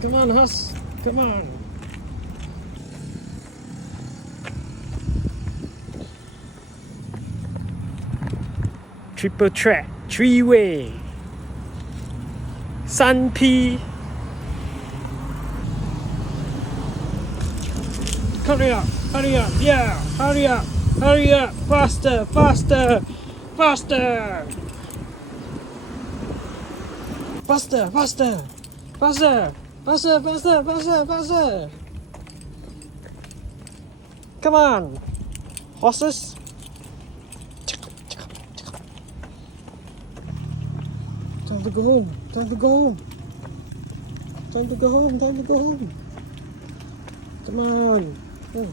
Come on, Huss. Come on. Triple track, three-way. Sun P. Hurry up, yeah, hurry up, faster, faster, faster. Faster, faster, faster, faster, faster, faster, faster. Come on, horses. Time to go home, time to go home. Time to go home, time to go home. Come on. Oh.